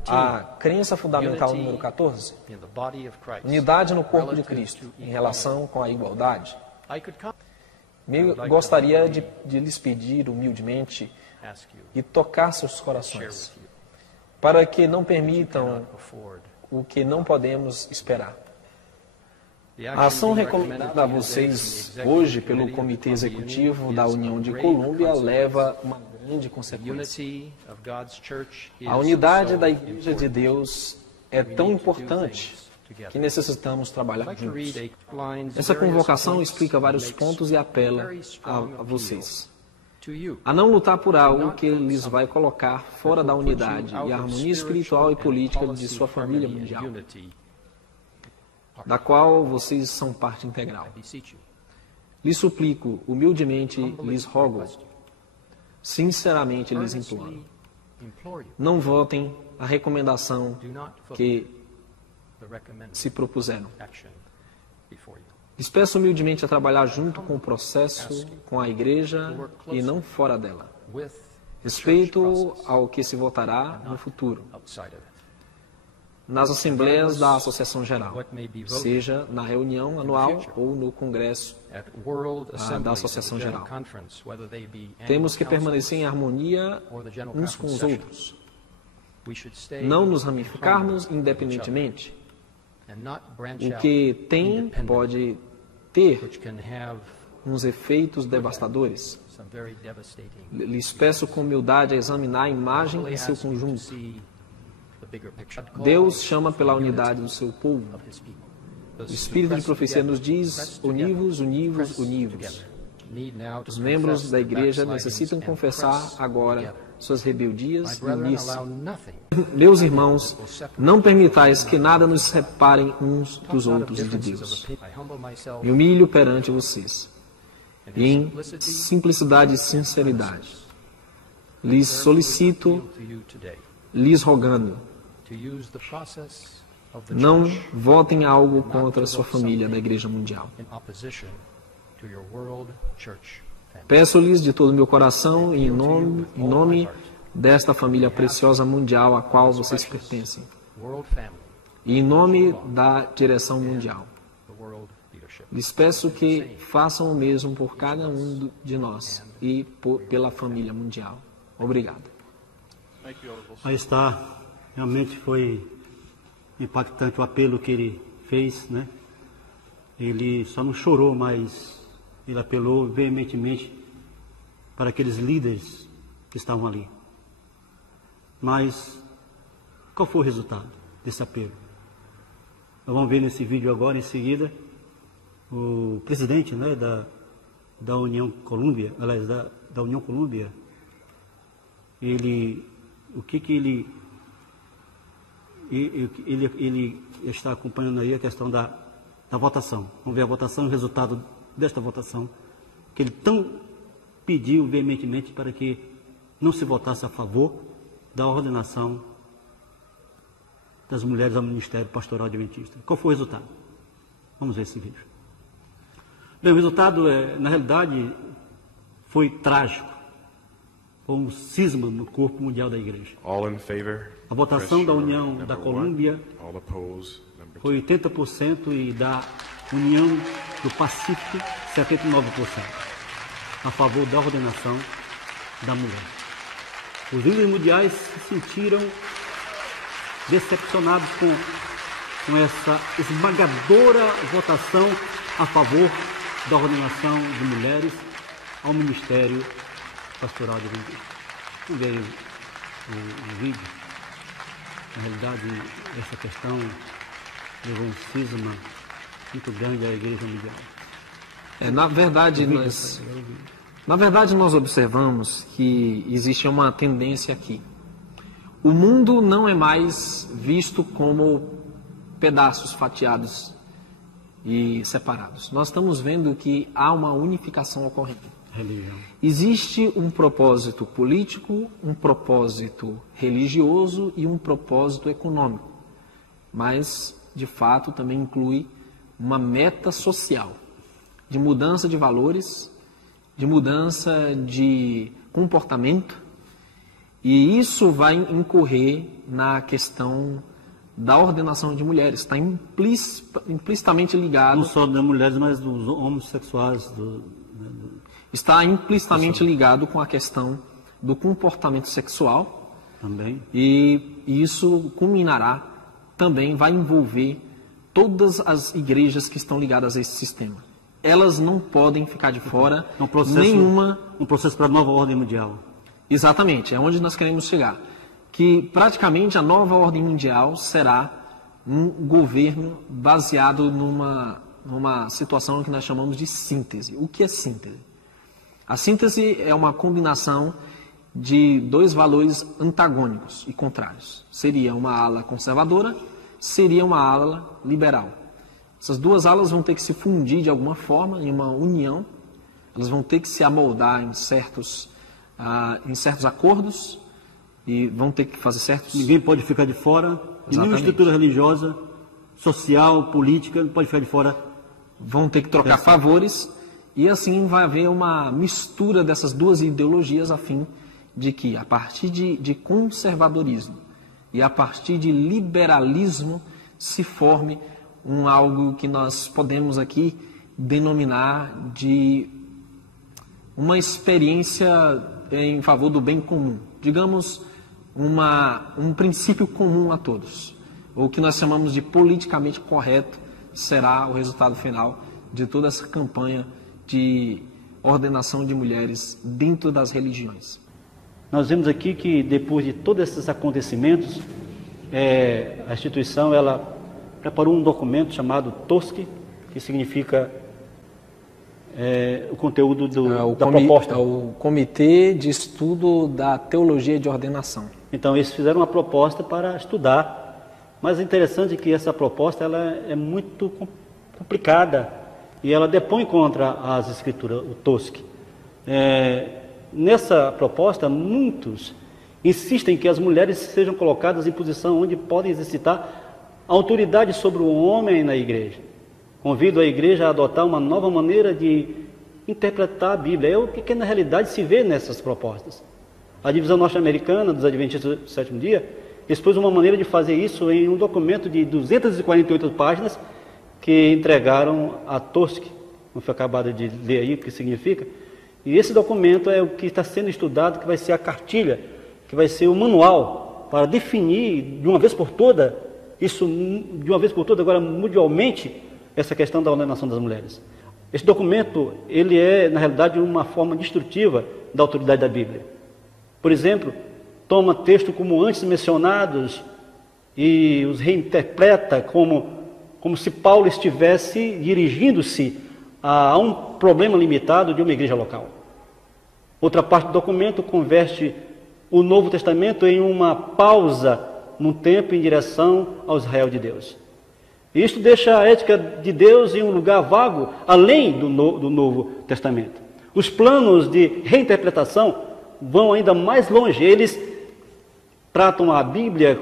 à crença fundamental número 14, unidade no corpo de Cristo, em relação com a igualdade. Gostaria de lhes pedir humildemente e tocar seus corações, para que não permitam o que não podemos esperar. A ação recomendada a vocês hoje pelo Comitê Executivo da União de Colômbia leva uma grande consequência. A unidade da Igreja de Deus é tão importante que necessitamos trabalhar juntos. Essa convocação explica vários pontos e apela a vocês a não lutar por algo que lhes vai colocar fora da unidade e a harmonia espiritual e política de sua família mundial, da qual vocês são parte integral. Lhes suplico, humildemente lhes rogo, sinceramente lhes imploro, não votem a recomendação que se propuseram. Lhes peço humildemente a trabalhar junto com o processo, com a igreja e não fora dela. Respeito ao que se votará no futuro, nas assembleias da Associação Geral, seja na reunião anual ou no congresso da Associação Geral. Temos que permanecer em harmonia uns com os outros, não nos ramificarmos independentemente. O que tem pode ter uns efeitos devastadores. Lhes peço com humildade a examinar a imagem em seu conjunto. Deus chama pela unidade do seu povo. O Espírito de profecia nos diz: univos, univos, univos. Os membros da igreja necessitam confessar agora suas rebeldias e unir-se. Meus irmãos, não permitais que nada nos separe uns dos outros de Deus. Me humilho perante vocês, e em simplicidade e sinceridade, lhes solicito, lhes rogando, não votem algo contra a sua família da Igreja Mundial. Peço-lhes de todo o meu coração e em nome desta família preciosa mundial a qual vocês pertencem, e em nome da direção mundial, lhes peço que façam o mesmo por cada um de nós e pela família mundial. Obrigado. Aí está. Realmente foi impactante o apelo que ele fez, né? Ele só não chorou, mas ele apelou veementemente para aqueles líderes que estavam ali. Mas qual foi o resultado desse apelo? Nós vamos ver nesse vídeo agora, em seguida, o presidente, né, da União Colômbia, aliás, da União Colômbia, ele está acompanhando aí a questão da votação. Vamos ver a votação, o resultado desta votação, que ele tão pediu veementemente para que não se votasse a favor da ordenação das mulheres ao Ministério Pastoral Adventista. Qual foi o resultado? Vamos ver esse vídeo. Bem, o resultado, na realidade, foi trágico. Foi um cisma no corpo mundial da igreja. All in favor, A votação da União da Colômbia all opposed, number foi 80% e da União do Pacífico 79% a favor da ordenação da mulher. Os líderes mundiais se sentiram decepcionados com essa esmagadora votação a favor da ordenação de mulheres ao ministério pastoral de Evangelho. Não veio o vídeo. Na realidade, essa questão levou um cisma muito grande à Igreja Mundial. Na verdade, nós observamos que existe uma tendência aqui. O mundo não é mais visto como pedaços fatiados e separados. Nós estamos vendo que há uma unificação ocorrendo. Religião. Existe um propósito político, um propósito religioso e um propósito econômico. Mas, de fato, também inclui uma meta social, de mudança de valores, de mudança de comportamento, e isso vai incorrer na questão da ordenação de mulheres. Está implicitamente ligado... Não só das mulheres, mas dos homossexuais. Está implicitamente ligado com a questão do comportamento sexual. Também. E isso culminará, também vai envolver todas as igrejas que estão ligadas a esse sistema. Elas não podem ficar de fora nenhuma... Um processo para a nova ordem mundial. Exatamente, é onde nós queremos chegar. Que praticamente a nova ordem mundial será um governo baseado numa situação que nós chamamos de síntese. O que é síntese? A síntese é uma combinação de dois valores antagônicos e contrários. Seria uma ala conservadora, seria uma ala liberal. Essas duas alas vão ter que se fundir de alguma forma, em uma união. Elas vão ter que se amoldar em certos acordos e vão ter que fazer certos... Ninguém pode ficar de fora. Nenhuma estrutura religiosa, social, política, não pode ficar de fora. Vão ter que trocar favores e assim vai haver uma mistura dessas duas ideologias a fim de que, a partir de conservadorismo e a partir de liberalismo, se forme algo que nós podemos aqui denominar de uma experiência em favor do bem comum. Digamos, um princípio comum a todos. O que nós chamamos de politicamente correto será o resultado final de toda essa campanha de ordenação de mulheres dentro das religiões. Nós vemos aqui que depois de todos esses acontecimentos, a instituição ela preparou um documento chamado TOSC, que significa o conteúdo da proposta. É o Comitê de Estudo da Teologia de Ordenação. Então, eles fizeram uma proposta para estudar, mas é interessante que essa proposta ela é muito complicada e ela depõe contra as Escrituras, o TOSC. Nessa proposta, muitos insistem que as mulheres sejam colocadas em posição onde podem exercitar autoridade sobre o homem na igreja. Convido a igreja a adotar uma nova maneira de interpretar a Bíblia. É o que na realidade se vê nessas propostas. A divisão norte-americana dos Adventistas do Sétimo Dia expôs uma maneira de fazer isso em um documento de 248 páginas que entregaram a TOSC, não foi acabado de ler aí o que significa. E esse documento é o que está sendo estudado, que vai ser a cartilha, que vai ser o manual para definir de uma vez por toda, agora mundialmente, essa questão da ordenação das mulheres. Esse documento, ele é, na realidade, uma forma destrutiva da autoridade da Bíblia. Por exemplo, toma textos como antes mencionados e os reinterpreta como se Paulo estivesse dirigindo-se a um problema limitado de uma igreja local. Outra parte do documento converte o Novo Testamento em uma pausa num tempo em direção ao Israel de Deus. Isto deixa a ética de Deus em um lugar vago, além do Novo Testamento. Os planos de reinterpretação vão ainda mais longe. Eles tratam a Bíblia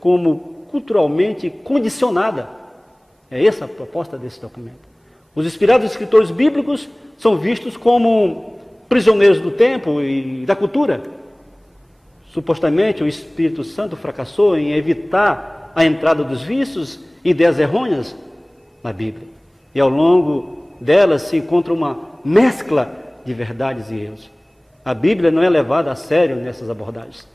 como culturalmente condicionada. É essa a proposta desse documento. Os inspirados escritores bíblicos são vistos como prisioneiros do tempo e da cultura. Supostamente, o Espírito Santo fracassou em evitar a entrada dos vícios e ideias errôneas na Bíblia. E ao longo delas se encontra uma mescla de verdades e erros. A Bíblia não é levada a sério nessas abordagens.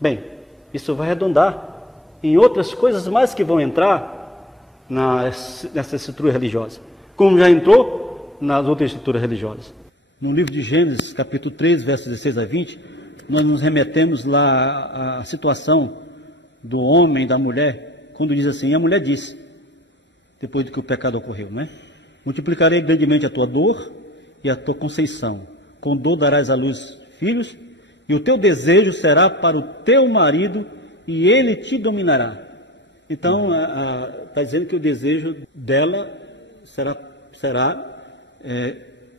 Bem, isso vai redundar em outras coisas mais que vão entrar nessa estrutura religiosa, como já entrou nas outras estruturas religiosas. No livro de Gênesis, capítulo 3, versos 16 a 20, nós nos remetemos lá à situação do homem e da mulher, quando diz assim: a mulher disse, depois de que o pecado ocorreu, né? Multiplicarei grandemente a tua dor e a tua conceição. Com dor darás à luz filhos, e o teu desejo será para o teu marido, e ele te dominará. Então, está dizendo que o desejo dela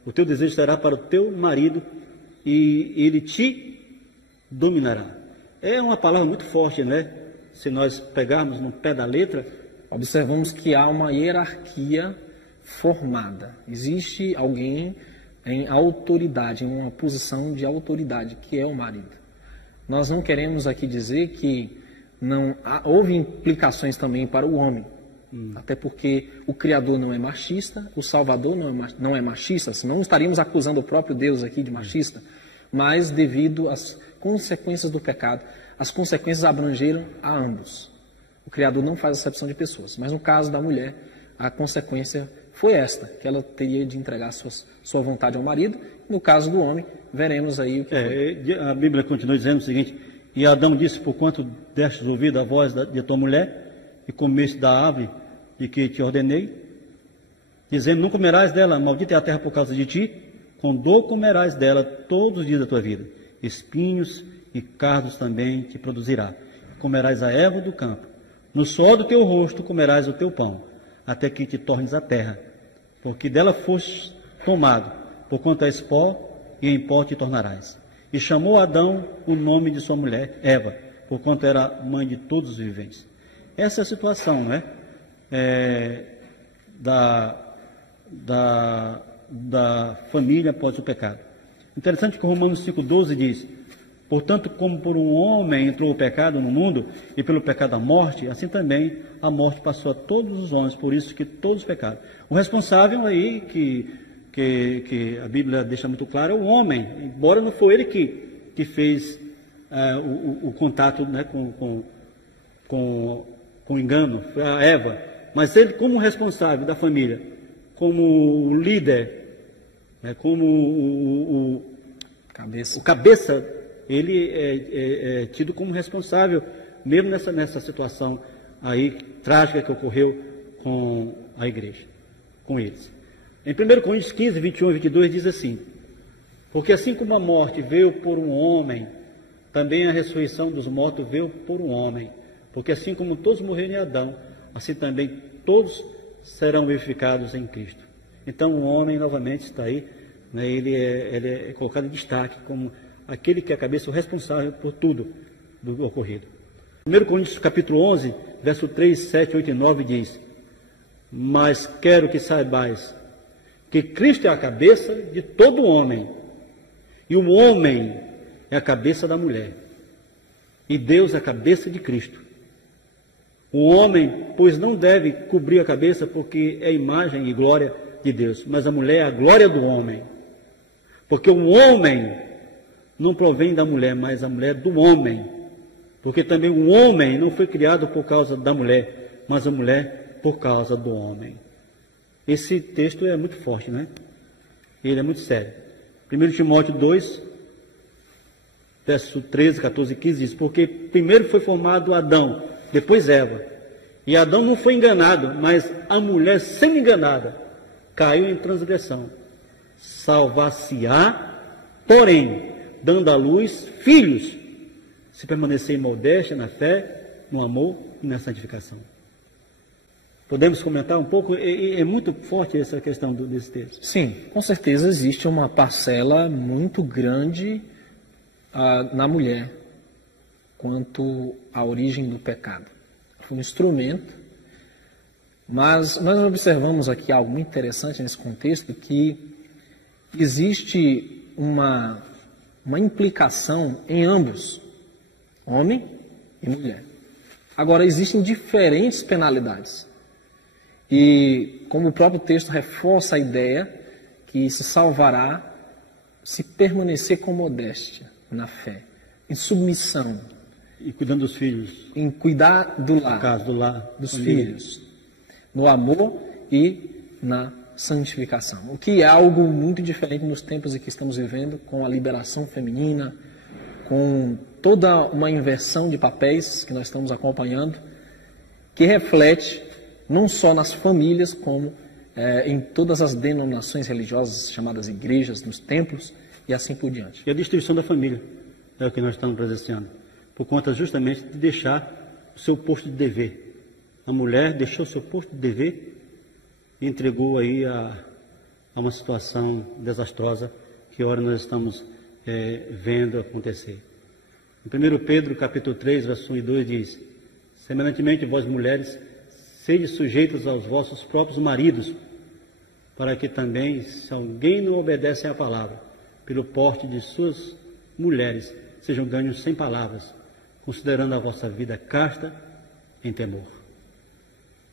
o teu desejo será para o teu marido, e ele te dominará. É uma palavra muito forte, né? Se nós pegarmos no pé da letra, observamos que há uma hierarquia formada. Existe alguém em autoridade, em uma posição de autoridade, que é o marido. Nós não queremos aqui dizer que não houve implicações também para o homem, até porque o Criador não é machista, o Salvador não é machista, senão estaríamos acusando o próprio Deus aqui de machista, mas devido às consequências do pecado, as consequências abrangeram a ambos. O Criador não faz acepção de pessoas, mas no caso da mulher, a consequência foi esta, que ela teria de entregar sua vontade ao marido. No caso do homem, veremos aí o que a Bíblia continua dizendo o seguinte: e Adão disse, porquanto destes ouvido a voz de tua mulher, e comeste da árvore de que te ordenei, dizendo, não comerás dela, maldita é a terra por causa de ti, com dor comerás dela todos os dias da tua vida, espinhos e cardos também te produzirá, comerás a erva do campo, no suor do teu rosto comerás o teu pão, até que te tornes a terra, porque dela foste tomado, porquanto és pó, e em pó te tornarás. E chamou Adão o nome de sua mulher, Eva, porquanto era mãe de todos os viventes. Essa é a situação, né? Da família após o pecado. Interessante que Romanos 5,12 diz, portanto, como por um homem entrou o pecado no mundo, e pelo pecado a morte, assim também a morte passou a todos os homens, por isso que todos pecaram. O responsável aí, que a Bíblia deixa muito claro, é o homem, embora não foi ele que fez o contato, né, com engano, foi a Eva, mas ele como responsável da família, como o líder, né, como o cabeça, ele é tido como responsável, mesmo nessa situação aí trágica que ocorreu com a igreja, com eles. Em 1 Coríntios 15, 21 e 22 diz assim, porque assim como a morte veio por um homem, também a ressurreição dos mortos veio por um homem, porque assim como todos morreram em Adão, assim também todos serão vivificados em Cristo. Então o homem novamente está aí, né, ele é colocado em destaque como aquele que é a cabeça, o responsável por tudo do ocorrido. 1 Coríntios capítulo 11, verso 3, 7, 8 e 9 diz, mas quero que saibais que Cristo é a cabeça de todo homem, e o homem é a cabeça da mulher, e Deus é a cabeça de Cristo. O homem, pois não deve cobrir a cabeça, porque é imagem e glória de Deus, mas a mulher é a glória do homem, porque o homem não provém da mulher, mas a mulher do homem, porque também o homem não foi criado por causa da mulher, mas a mulher por causa do homem. Esse texto é muito forte, né? Ele é muito sério. 1 Timóteo 2, verso 13, 14 e 15 diz, porque primeiro foi formado Adão, depois Eva. E Adão não foi enganado, mas a mulher sendo enganada caiu em transgressão. Salvar-se-á, porém, dando à luz filhos, se permanecer em modéstia, na fé, no amor e na santificação. Podemos comentar um pouco? É muito forte essa questão desse texto. Sim, com certeza existe uma parcela muito grande na mulher quanto à origem do pecado. Foi um instrumento, mas nós observamos aqui algo muito interessante nesse contexto, que existe uma implicação em ambos, homem e mulher. Agora, existem diferentes penalidades. E, como o próprio texto reforça a ideia que se salvará se permanecer com modéstia na fé, em submissão, E cuidando dos filhos, em cuidar do lar, caso do lar, dos família. filhos, no amor e na santificação. O que é algo muito diferente nos tempos em que estamos vivendo, com a liberação feminina, com toda uma inversão de papéis que nós estamos acompanhando, que reflete não só nas famílias, como em todas as denominações religiosas, chamadas igrejas, nos templos e assim por diante. E a destruição da família é o que nós estamos presenciando, por conta justamente de deixar o seu posto de dever. A mulher deixou o seu posto de dever e entregou aí a uma situação desastrosa que ora nós estamos vendo acontecer. Em 1 Pedro, capítulo 3, verso 1 e 2 diz: semelhantemente, vós mulheres, sede sujeitas aos vossos próprios maridos, para que também, se alguém não obedece à palavra, pelo porte de suas mulheres, sejam ganhos sem palavras, considerando a vossa vida casta em temor.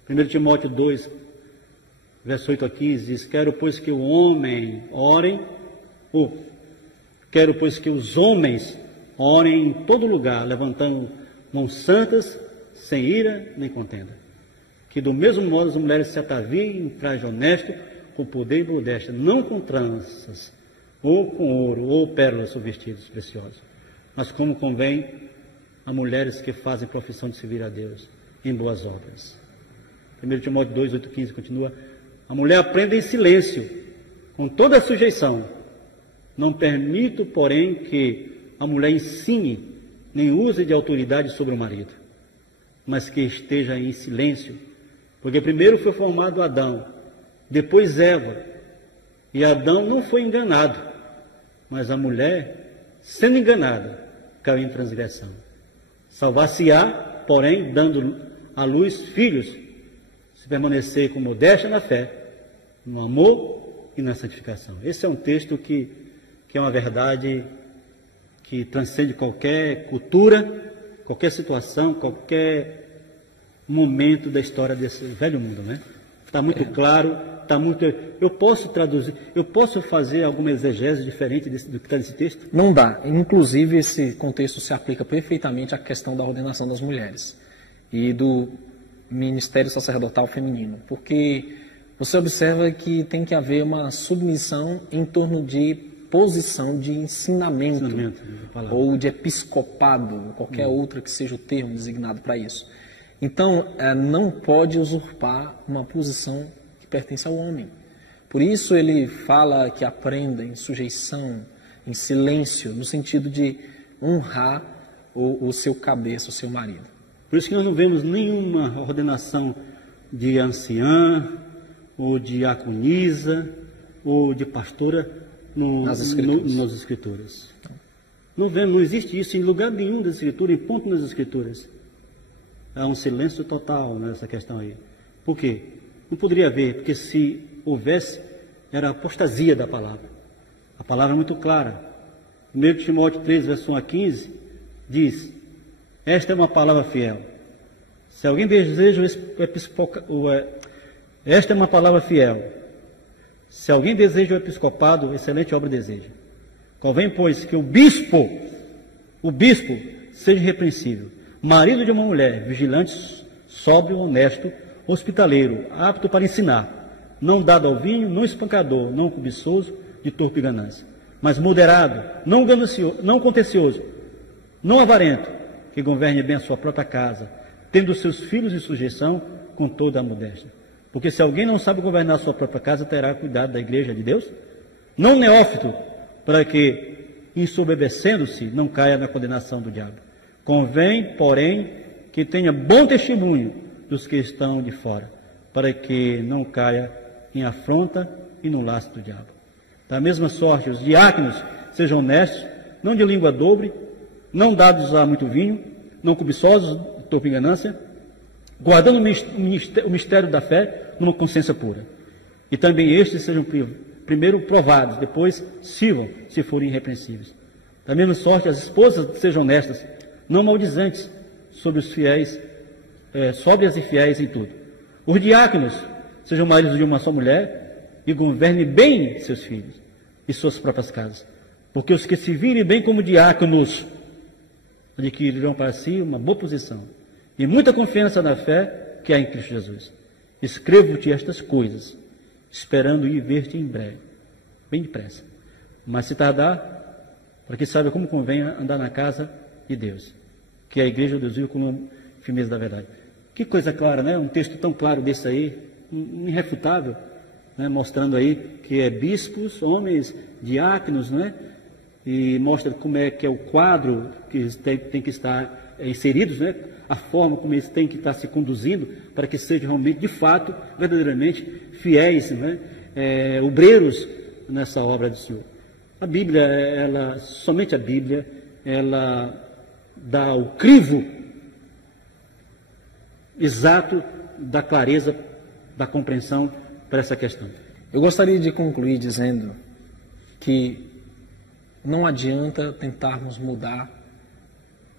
1 Timóteo 2, verso 8 a 15 diz: quero, pois, que o homem orem, quero, pois, que os homens orem em todo lugar, levantando mãos santas, sem ira nem contenda. Que do mesmo modo as mulheres se ataviem em traje honesto, com poder e modéstia, não com tranças, ou com ouro, ou pérolas ou vestidos preciosos, mas como convém a mulheres que fazem profissão de servir a Deus em boas obras. 1 Timóteo 2, 8, 15 continua: a mulher aprenda em silêncio, com toda a sujeição. Não permito, porém, que a mulher ensine, nem use de autoridade sobre o marido, mas que esteja em silêncio, porque primeiro foi formado Adão, depois Eva, e Adão não foi enganado, mas a mulher, sendo enganada, caiu em transgressão. Salvar-se-á, porém, dando à luz filhos, se permanecer com modéstia na fé, no amor e na santificação. Esse é um texto que é uma verdade que transcende qualquer cultura, qualquer situação, qualquer momento da história desse velho mundo, né? Está muito claro, está muito... Eu posso traduzir, eu posso fazer alguma exegese diferente do que está nesse texto? Não dá. Inclusive, esse contexto se aplica perfeitamente à questão da ordenação das mulheres e do ministério sacerdotal feminino, porque você observa que tem que haver uma submissão em torno de posição de ensinamento ou de episcopado, qualquer outra que seja o termo designado para isso. Então, não pode usurpar uma posição que pertence ao homem. Por isso ele fala que aprenda em sujeição, em silêncio, no sentido de honrar o seu cabeça, o seu marido. Por isso que nós não vemos nenhuma ordenação de anciã, ou de diaconisa, ou de pastora nas Escrituras. Não vemos, não existe isso em lugar nenhum das Escrituras, em ponto nas Escrituras. Há um silêncio total nessa questão aí. Por quê? Não poderia haver, porque se houvesse, era a apostasia da palavra. A palavra é muito clara. 1 Timóteo 3, verso 1 a 15, diz: esta é uma palavra fiel. Se alguém deseja esta é uma palavra fiel. Se alguém deseja o episcopado, excelente obra deseja. Convém, pois, que o bispo seja irrepreensível, marido de uma mulher, vigilante, sóbrio, honesto, hospitaleiro, apto para ensinar, não dado ao vinho, não espancador, não cobiçoso, de torpe ganância, mas moderado, não ganancioso, não contencioso, não avarento, que governe bem a sua própria casa, tendo seus filhos em sujeição com toda a modéstia. Porque se alguém não sabe governar a sua própria casa, terá cuidado da igreja de Deus, não neófito, para que, ensoberbecendo-se, não caia na condenação do diabo. Convém, porém, que tenha bom testemunho dos que estão de fora, para que não caia em afronta e no laço do diabo. Da mesma sorte, os diáconos sejam honestos, não de língua dobre, não dados a muito vinho, não cobiçosos de torpe ganância, guardando o mistério da fé numa consciência pura. E também estes sejam primeiro provados, depois sirvam, se forem irrepreensíveis. Da mesma sorte, as esposas sejam honestas, não maldizentes sobre os fiéis, sóbrias e fiéis em tudo. Os diáconos sejam maridos de uma só mulher e governem bem seus filhos e suas próprias casas, porque os que se virem bem como diáconos adquirirão para si uma boa posição e muita confiança na fé que há em Cristo Jesus. Escrevo-te estas coisas, esperando ir ver-te em breve, bem depressa. Mas se tardar, para que saiba como convém andar na casa de Deus, que é a igreja de Deus vive com a firmeza da verdade. Que coisa clara, né? Um texto tão claro desse aí, irrefutável, né? Mostrando aí que é bispos, homens, diáconos, né? E mostra como é que é o quadro que tem que estar inseridos, né? A forma como eles têm que estar se conduzindo para que sejam realmente, de fato, verdadeiramente fiéis, né? Obreiros nessa obra do Senhor. A Bíblia, somente a Bíblia, ela dá o crivo exato da clareza, da compreensão para essa questão. Eu gostaria de concluir dizendo que não adianta tentarmos mudar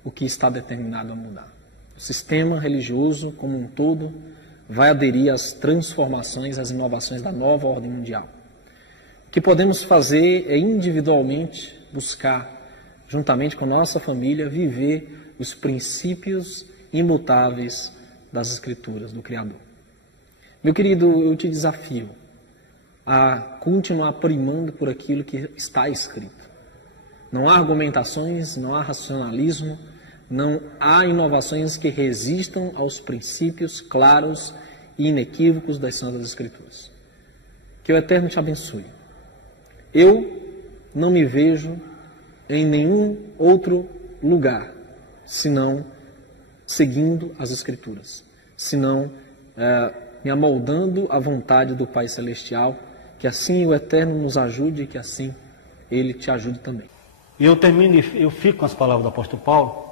o que está determinado a mudar. O sistema religioso como um todo vai aderir às transformações, às inovações da nova ordem mundial. O que podemos fazer é individualmente buscar, juntamente com a nossa família, viver os princípios imutáveis das Escrituras, do Criador. Meu querido, eu te desafio a continuar primando por aquilo que está escrito. Não há argumentações, não há racionalismo, não há inovações que resistam aos princípios claros e inequívocos das Santas Escrituras. Que o Eterno te abençoe. Eu não me vejo em nenhum outro lugar, senão seguindo as Escrituras, senão me amoldando à vontade do Pai Celestial, que assim o Eterno nos ajude e que assim Ele te ajude também. Eu fico com as palavras do apóstolo Paulo,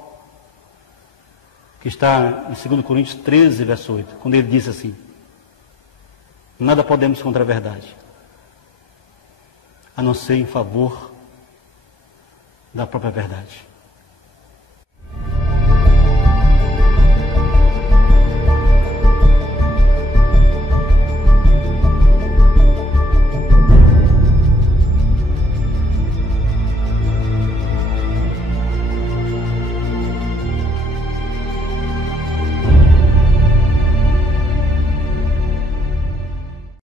que está em 2 Coríntios 13, verso 8, quando ele diz assim: nada podemos contra a verdade, a não ser em favor da própria verdade.